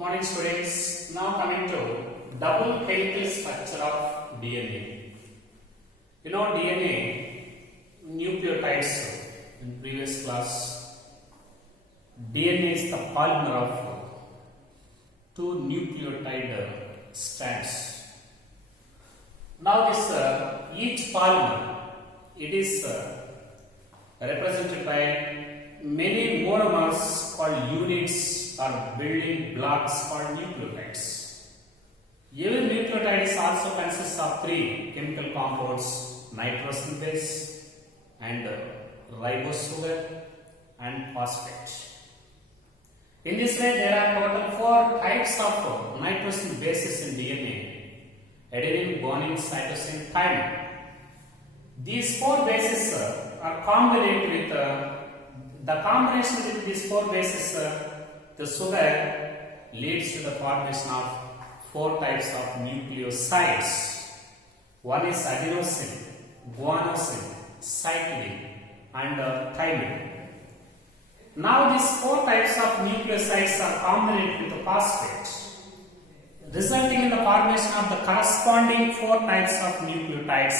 Morning students, now coming to double helical structure of DNA. You know DNA, nucleotides in previous class. DNA is the polymer of two nucleotide strands. Now this each polymer, it is represented by many monomers called units or building blocks called nucleotides. Every nucleotide also consists of three chemical compounds: nitrogen base and ribose sugar and phosphate. In this way, there are total 4 types of nitrogen bases in DNA: adenine, guanine, cytosine, thymine. These 4 bases are combined with the combination with these 4 bases. The sugar leads to the formation of 4 types of nucleosides. One is adenosine, guanosine, cytosine, and thymine. Now these 4 types of nucleosides are combined with the phosphate, resulting in the formation of the corresponding 4 types of nucleotides.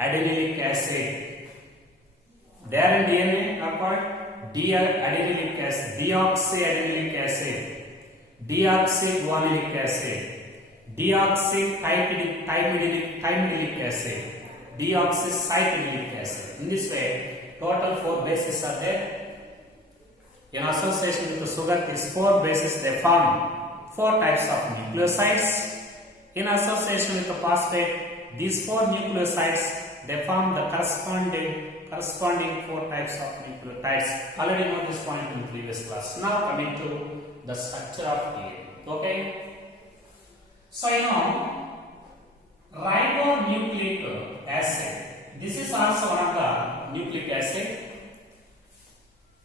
Adenylate acid. There in DNA are called adenylate acid, deoxyadenylate acid, deoxyguanilic acid, deoxythymidinic acid, deoxycytidinic acid. In this way, total 4 bases are there. In association with the sugar, these 4 bases they form 4 types of nucleosides. In association with the phosphate, these 4 nucleosides they form the corresponding 4 types of nucleotides. Already know this point in the previous class. Now coming to the structure of DNA. Okay. So you know ribonucleic acid. This is also one of the nucleic acid.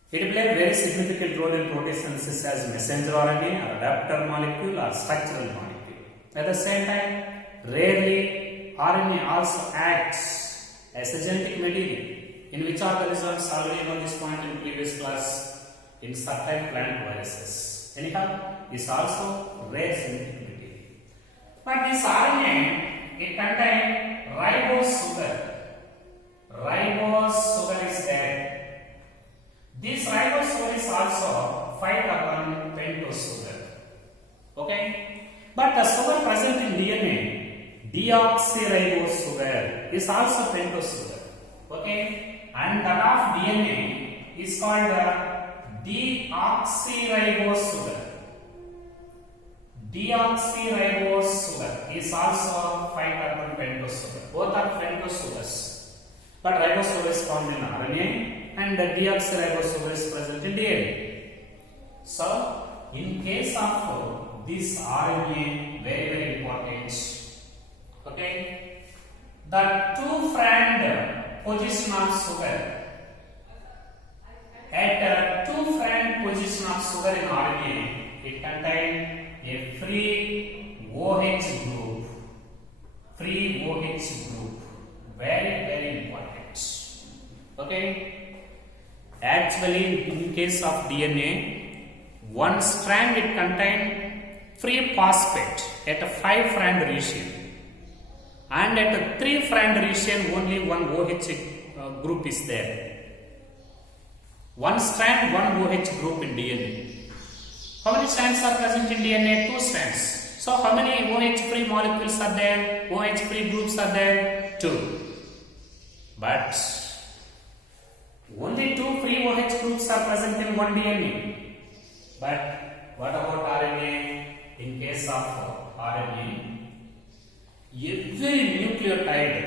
It plays a very significant role in protein synthesis as messenger RNA, or adapter molecule, or structural molecule. At the same time, rarely RNA also acts as a genetic material. In which organisms, already know this point in previous class, in certain plant viruses. Anyhow, this also rare genetic material. But this RNA, it contains ribose sugar. Ribose sugar is there. This ribose sugar is also 5-carbon pentose sugar. Okay? But the sugar present in DNA, deoxyribose sugar, is also pentose sugar. Okay? And that of DNA is called deoxyribose sugar. Deoxyribose sugar is also 5-carbon pentose sugar. Both are pentose sugars. But ribose sugar is found in RNA and the deoxyribose sugar is present in DNA. So, in case of this RNA, very important. Okay? The 2' position of sugar. At 2' position of sugar in RNA, it contains a free OH group. Free OH group. Very important. Okay? Actually, in case of DNA, one strand it contains free phosphate at a 5' region. And at a 3' region, only one OH group is there. One strand, one OH group in DNA. How many strands are present in DNA? 2 strands. So, how many OH free molecules are there? OH free groups are there? 2. But only 2 free OH groups are present in one DNA. But what about RNA? In case of RNA, every nucleotide,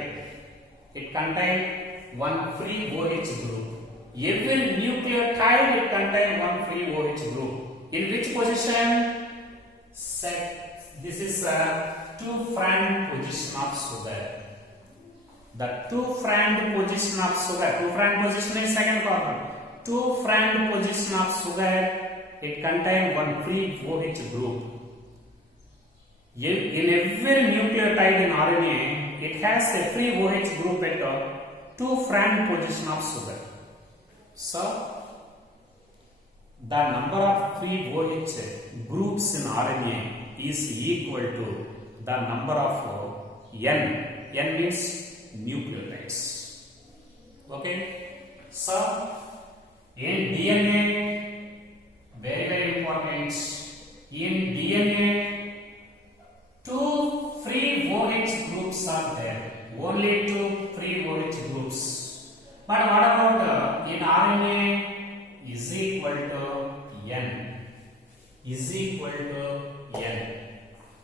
it contains one free OH group. Every nucleotide, it contains one free OH group. In which position? This is a 2' position of sugar. The 2' position of sugar. 2' position is second carbon. 2' position of sugar, it contains one free OH group. In every nucleotide in RNA, it has a free OH group at a 2' position of sugar. So, the number of free OH groups in RNA is equal to the number of N. N means nucleotides. Okay. So, in DNA, very important, in DNA, two free OH groups are there. Only two free OH groups. But what about in RNA? Is equal to N. Is equal to N.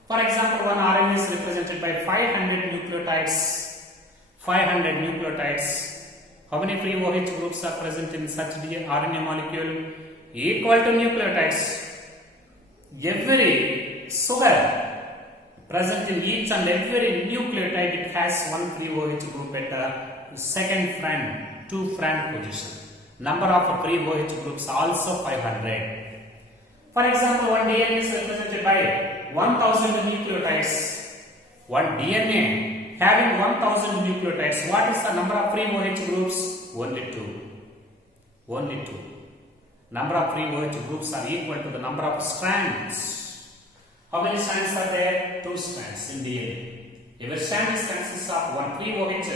For example, one RNA is represented by 500 nucleotides. 500 nucleotides. How many free OH groups are present in such RNA molecule? Equal to nucleotides. Every sugar present in each and every nucleotide, it has one free OH group at the second frame, 2' position. Number of free OH groups also 500. For example, one DNA is represented by 1000 nucleotides. One DNA having 1000 nucleotides. What is the number of free OH groups? Only 2. Only 2. Number of free OH groups are equal to the number of strands. How many strands are there? 2 strands in DNA. Every strand consists of one free OH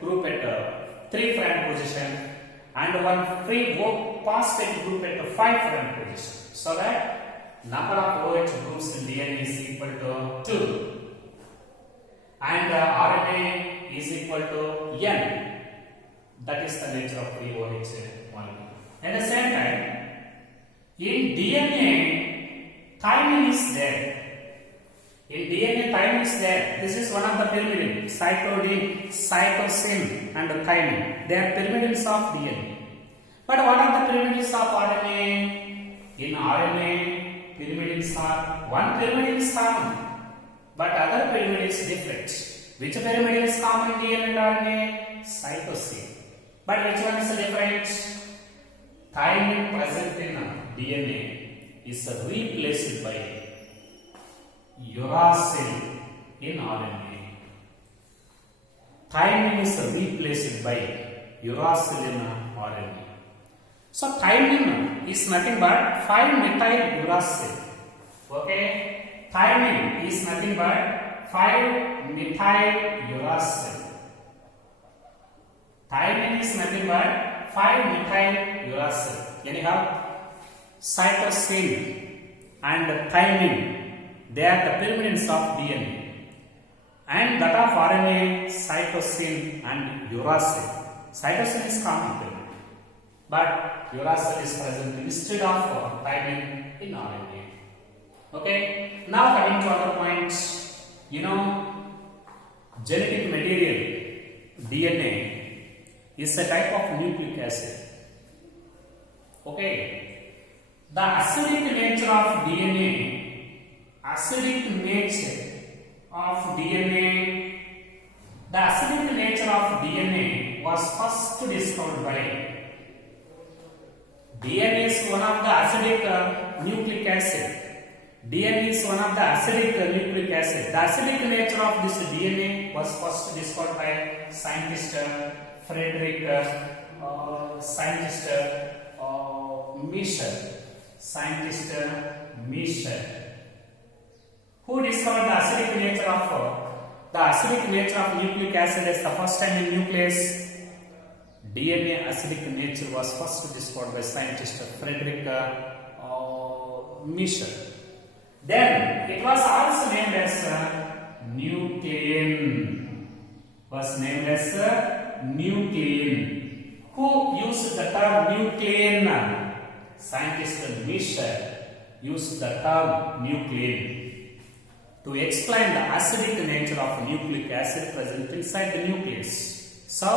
group at 3' position and one free phosphate group at the 5' position. So that number of OH groups in DNA is equal to 2. And RNA is equal to N. That is the nature of free OH molecule. At the same time, in DNA, thymine is there. In DNA, thymine is there. This is one of the pyrimidine, cytosine, cytosine and thymine. They are pyrimidines of DNA. But what are the pyrimidines of RNA? In RNA, pyrimidines are, one pyrimidine is common, but other pyrimidine is different. Which pyrimidine is common in DNA and RNA? Cytosine. But which one is different? Thymine present in DNA is replaced by uracil in RNA. Thymine is replaced by uracil in RNA. So thymine is nothing but 5-methyl uracil. Okay, thymine is nothing but 5-methyl uracil. Thymine is nothing but 5-methyl uracil. Anyhow, cytosine and thymine, they are the pyrimidines of DNA, and that of RNA, cytosine and uracil. Cytosine is common pyrimid, but uracil is present instead of thymine in RNA. Okay, now coming to other points, genetic material DNA is a type of nucleic acid. Okay, the acidic nature of DNA, the acidic nature of DNA was first discovered by. DNA is one of the acidic nucleic acid. DNA is one of the acidic nucleic acid. The acidic nature of this DNA was first discovered by scientist Friedrich Miescher. Who discovered the acidic nature of nucleic acid as the first time in nucleus? DNA acidic nature was first discovered by scientist Friedrich Miescher. Then it was also named as nuclein. Who used the term nuclein? Scientist Miescher used the term nuclein to explain the acidic nature of nucleic acid present inside the nucleus. So,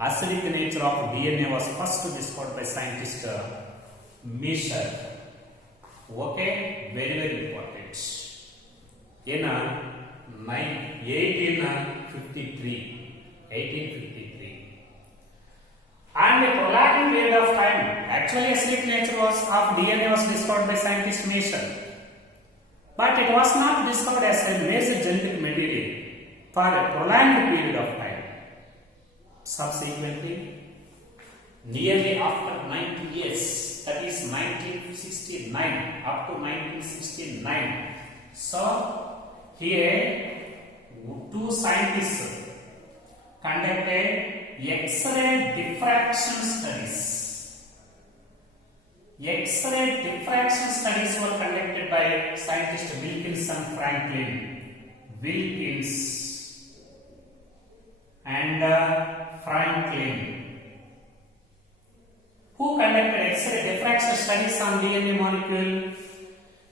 acidic nature of DNA was first discovered by scientist Miescher. Okay, very important. In 1853, and a prolonged period of time, actually acidic nature of DNA was discovered by scientist Miescher, but it was not discovered as a major genetic material for a prolonged period of time. Subsequently, nearly after 90 years, that is 1969, up to 1969. So here two scientists conducted X-ray diffraction studies. X-ray diffraction studies were conducted by scientist Wilkinson and Franklin. Who conducted X-ray diffraction studies on DNA molecule?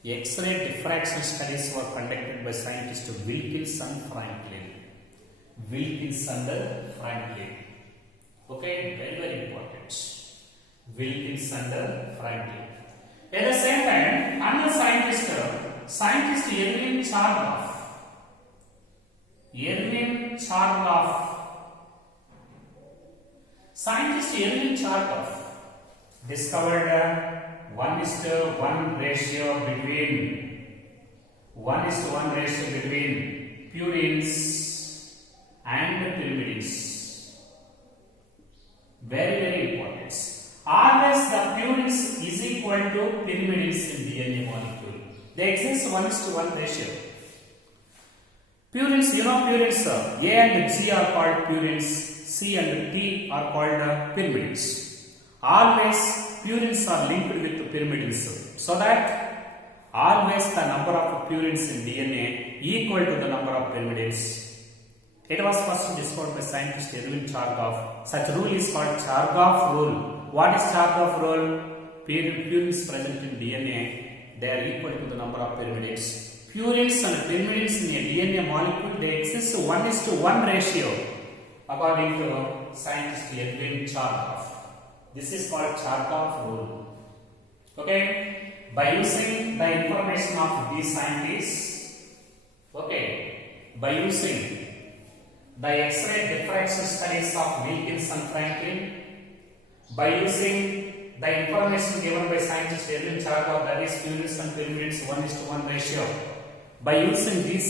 X-ray diffraction studies were conducted by scientist Wilkinson Franklin. Okay, very important. Wilkinson Franklin. At the same time, another scientist Erwin Chargaff. Scientist Erwin Chargaff discovered 1:1 ratio between purines and pyrimidines. Very important. Always the purines is equal to pyrimidines in DNA molecule. They exist 1:1 ratio. Purines, purines, A and G are called purines, C and T are called pyrimidines. Always purines are linked with pyrimidines, so that always the number of purines in DNA equal to the number of pyrimidines. It was first discovered by scientist Erwin Chargaff. Such rule is called Chargaff rule. What is Chargaff rule? Purines present in DNA, they are equal to the number of pyrimidines. Purines and pyrimidines in a DNA molecule, they exist 1:1 ratio according to scientist Erwin Chargaff. This is called Chargaff rule. Okay, by using the information of these scientists, by using the X-ray diffraction studies of Wilkinson Franklin, by using the information given by scientist Erwin Chargaff, that is purines and pyrimidines 1:1 ratio, by using this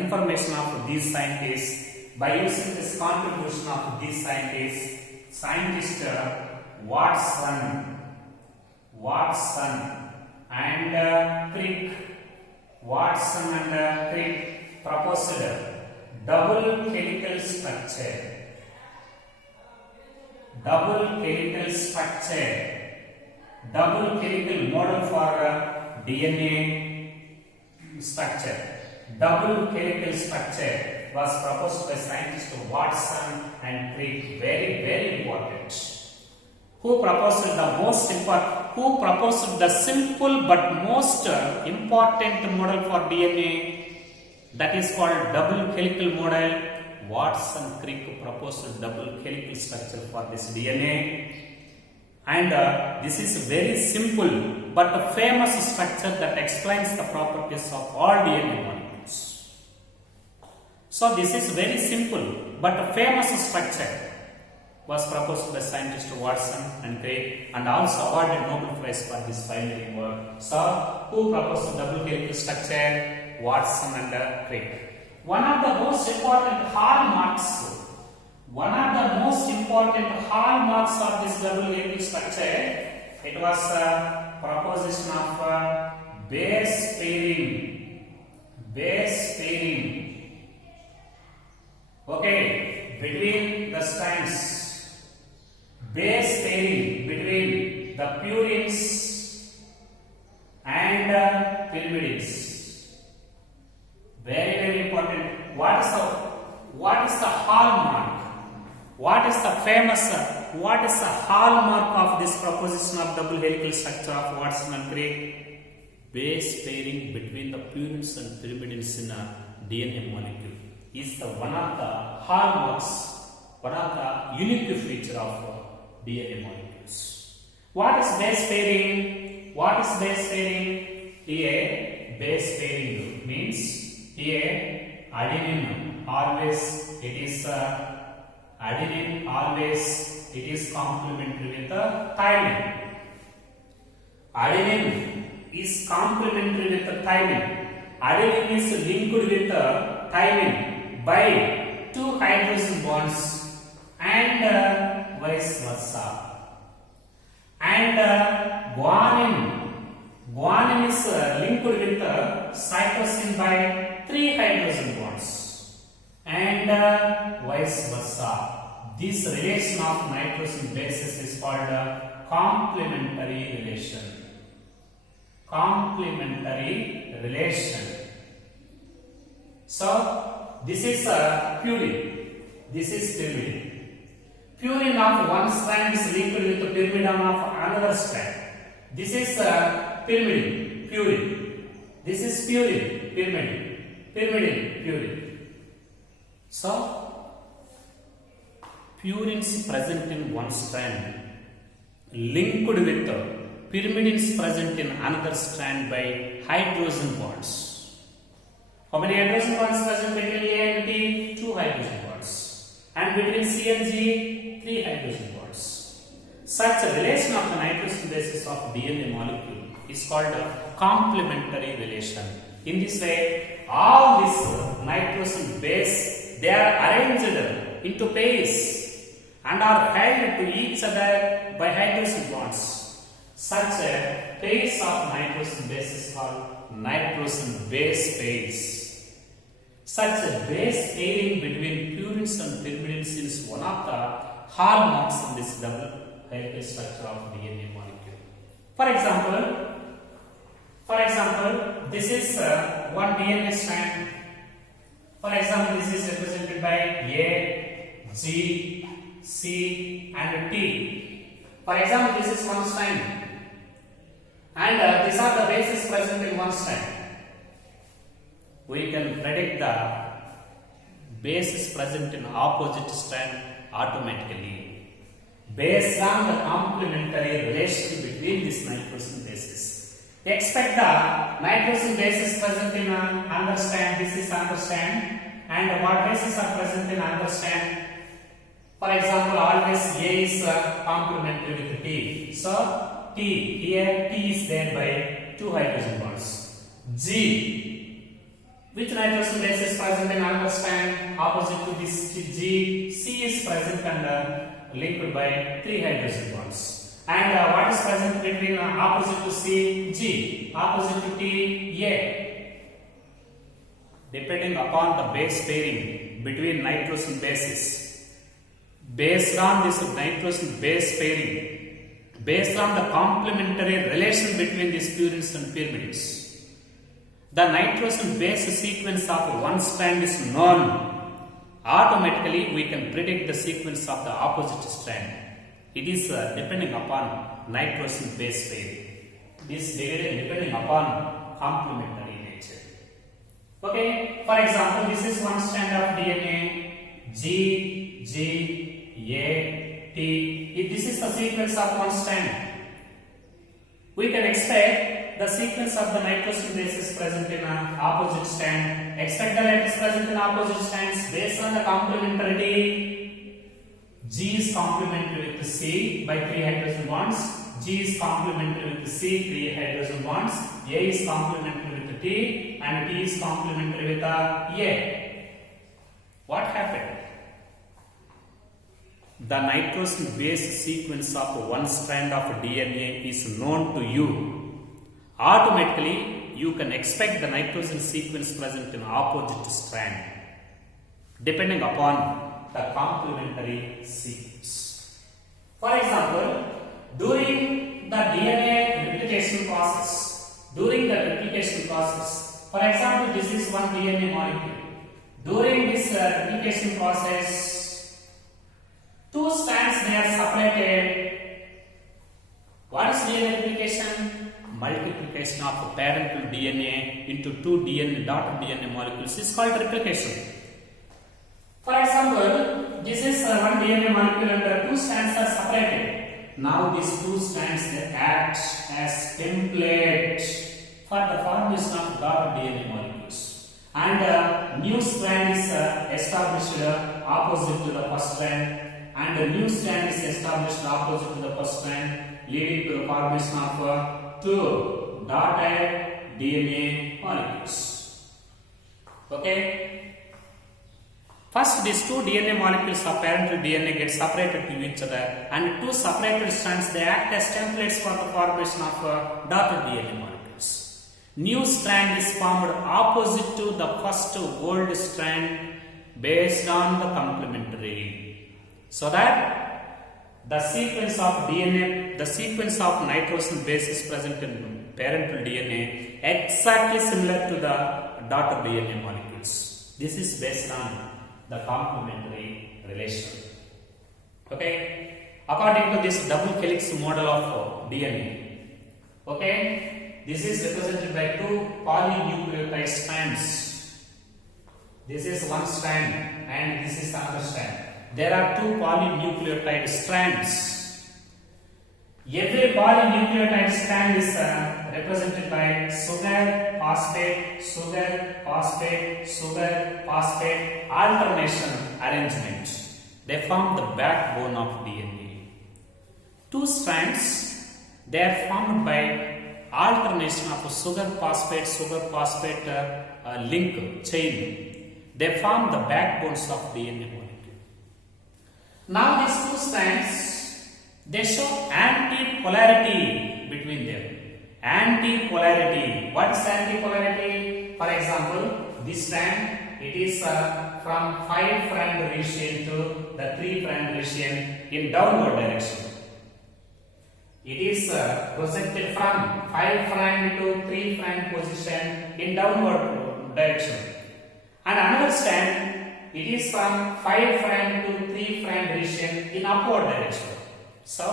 information of these scientists, by using this contribution of these scientists, scientist Watson and Crick, proposed double helical model for DNA structure. Double helical structure was proposed by scientists Watson and Crick. Very important. Who proposed the simple but most important model for DNA, that is called double helical model? Watson Crick proposed double helical structure for this DNA, and this is very simple but famous structure that explains the properties of all DNA molecules. So this is very simple but famous structure was proposed by scientist Watson and Crick, and also awarded Nobel Prize for his pioneering work. So, who proposed the double helical structure? Watson and Crick. One of the most important hallmarks of this double helical structure, it was a proposition of base pairing. Okay, between the strands. Base pairing between the purines and pyrimidines. Very important. What is the hallmark? What is the hallmark of this proposition of double helical structure of Watson and Crick? Base pairing between the purines and pyrimidines in a DNA molecule is one of the hallmarks, one of the unique feature of DNA molecules. What is base pairing? Here, base pairing means here adenine always it is complementary with the thymine. Adenine is complementary with the thymine. Adenine is linked with the thymine by 2 hydrogen bonds and vice versa. And and guanine. Guanine is linked with cytosine by 3 hydrogen bonds, and vice versa. This relation of nitrogen bases is called complementary relation. Complementary relation. So this is purine. This is pyrimidine. Purine of one strand is linked with the pyrimidine of another strand. This is pyrimidine, purine. This is purine, pyrimidine. Pyrimidine, purine. So purines present in one strand linked with pyrimidines present in another strand by hydrogen bonds. How many hydrogen bonds present between A and T? 2 hydrogen bonds. And between C and G, 3 hydrogen bonds. Such a relation of the nitrogen bases of DNA molecule is called a complementary relation. In this way, all these nitrogen base, they are arranged into pairs and are held to each other by hydrogen bonds. Such a pairs of nitrogen bases called nitrogen base pairs. Such a base pairing between purines and pyrimidines is one of the hallmarks in this double helical structure of DNA molecule. For example, this is one DNA strand. For example, this is represented by A, G, C and T. For example, this is one strand, and these are the bases present in one strand. We can predict the bases present in opposite strand automatically based on the complementary relation between these nitrogen bases. Expect the nitrogen bases present in another strand. This is another strand, and what bases are present in another strand? For example, always A is complementary with T. So T, here T is there by 2 hydrogen bonds. G, which nitrogen base is present in another strand opposite to this G? C is present and linked by 3 hydrogen bonds. And what is present between opposite to C? G. Opposite to T? A. Depending upon the base pairing between nitrogen bases, based on this nitrogen base pairing, based on the complementary relation between these purines and pyrimidines, the nitrogen base sequence of one strand is known. Automatically we can predict the sequence of the opposite strand. It is depending upon nitrogen base pairing. This depending upon complementary nature. Okay, for example, this is one strand of DNA G, G, A, T. If this is the sequence of one strand, we can expect the sequence of the nitrogen bases present in an opposite strand. Expect the letters present in opposite strands based on the complementarity. G is complementary with the C by 3 hydrogen bonds. G is complementary with the C, 3 hydrogen bonds. A is complementary with the T, and T is complementary with the A. What happened? The nitrogen base sequence of one strand of DNA is known to you. Automatically, you can expect the nitrogen sequence present in opposite strand, depending upon the complementary sequence. For example, during the DNA replication process, for example, this is one DNA molecule. During this replication process, 2 strands they are separated. What is DNA replication? Multiplication of parental DNA into 2 daughter DNA molecules is called replication. For example, this is one DNA molecule and 2 strands are separated. Now these 2 strands they act as template for the formation of daughter DNA molecules. And a new strand is established opposite to the first strand, and a new strand is established opposite to the first strand, leading to the formation of 2 daughter DNA molecules. Okay. First, these two DNA molecules of parental DNA get separated to each other, and two separated strands they act as templates for the formation of daughter DNA molecules. New strand is formed opposite to the first old strand based on the complementary, so that the sequence of DNA, the sequence of nitrogen bases present in parental DNA exactly similar to the daughter DNA molecules. This is based on the complementary relation. Okay, according to this double helix model of DNA. Okay, this is represented by two polynucleotide strands. This is one strand and this is another strand. There are two polynucleotide strands. Every polynucleotide strand is represented by sugar, phosphate, sugar, phosphate, sugar, phosphate alternation arrangement. They form the backbone of DNA. Two strands, they are formed by alternation of sugar, phosphate link chain. They form the backbones of DNA molecule. Now these two strands, they show anti-polarity between them. Anti-polarity. What is anti-polarity? For example, this strand, it is from 5' region to the 3' region in downward direction. It is projected from 5' to 3' position in downward direction. And another strand, it is from 5' to 3' region in upward direction. So,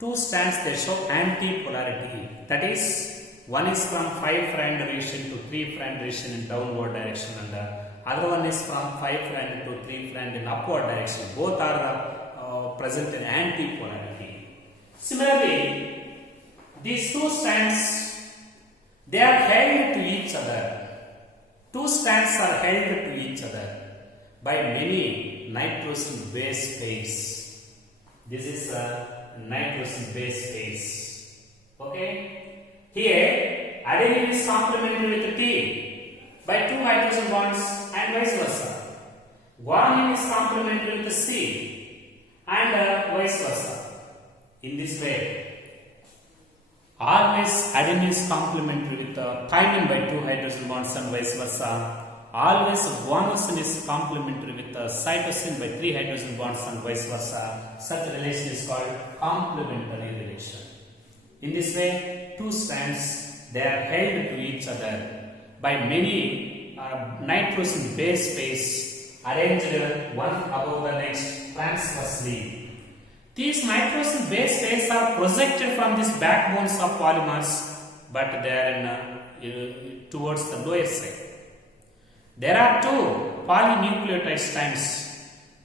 two strands they show anti-polarity. That is, one is from 5' region to 3' region in downward direction, and the other one is from 5' to 3' in upward direction. Both are present in anti-polarity. Similarly, these two strands, they are held to each other. Two strands are held to each other by many nitrogen base pairs. This is a nitrogen base pairs. Okay? Here, adenine is complementary with T by two hydrogen bonds and vice versa. Guanine is complementary with C and vice versa. In this way, always adenine is complementary with thymine by two hydrogen bonds and vice versa. Always guanosine is complementary with cytosine by three hydrogen bonds and vice versa. Such a relation is called complementary relation. In this way, two strands, they are held to each other by many nitrogen base pairs arranged one above the next transversely. These nitrogen base pairs are projected from these backbones of polymers, but they are towards the lower side. There are two polynucleotide strands.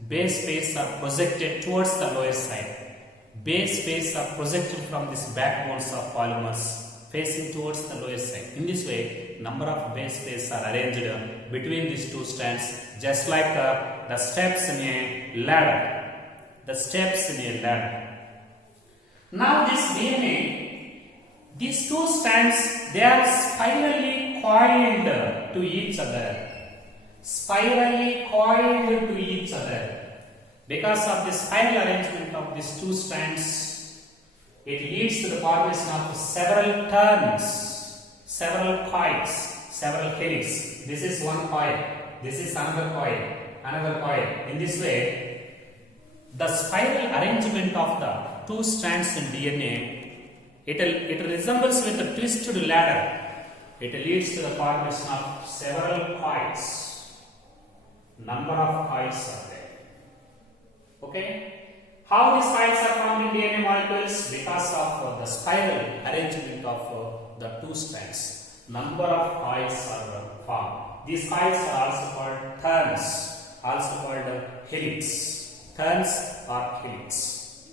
Base pairs are projected towards the lower side. Base pairs are projected from these backbones of polymers facing towards the lower side. In this way, number of base pairs are arranged between these two strands, just like the steps in a ladder. The steps in a ladder. Now this DNA, these two strands, they are spirally coiled to each other. Spirally coiled to each other. Because of the spiral arrangement of these two strands, it leads to the formation of several turns, several coils, several helix. This is one coil, this is another coil, another coil. In this way, the spiral arrangement of the two strands in DNA, it resembles with a twisted ladder. It leads to the formation of several coils. Number of coils are there. Okay? How these coils are formed in DNA molecules? Because of the spiral arrangement of the two strands. Number of coils are formed. These coils are also called turns, also called helix. Turns or helix.